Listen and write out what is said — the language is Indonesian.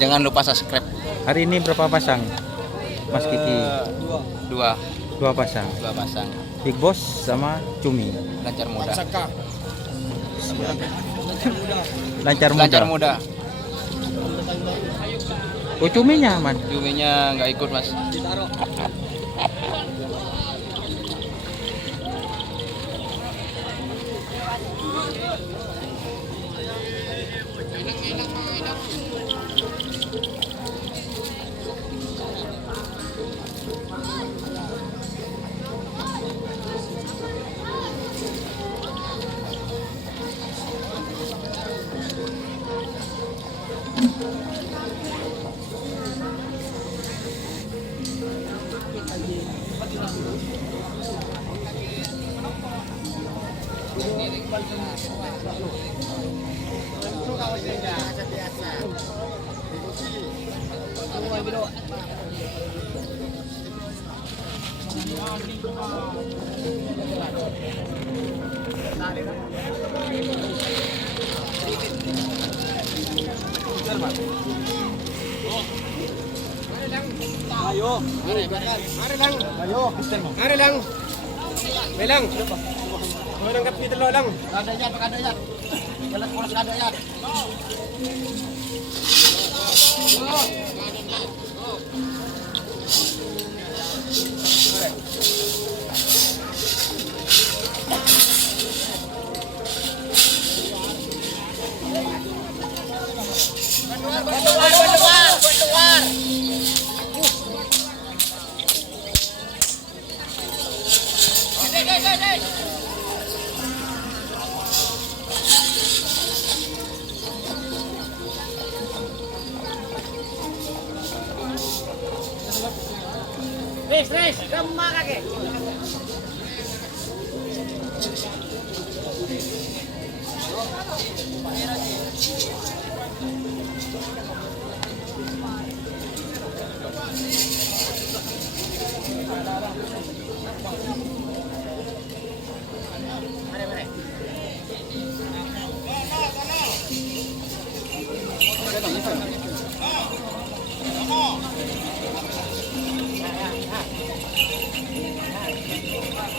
Jangan lupa subscribe. Hari ini berapa pasang, Mas Kiki? Dua Pasang. Big Boss sama Cumi. Lancar muda. Lancar muda. Oh, Cuminya aman. Cuminya nggak ikut, Mas. Ayo, mari lang. Ayo, mari lang. May lang. Orang kapi telo lang. Ada ya. Jalan polos ada ya. Keluar. Res, gemma kakek.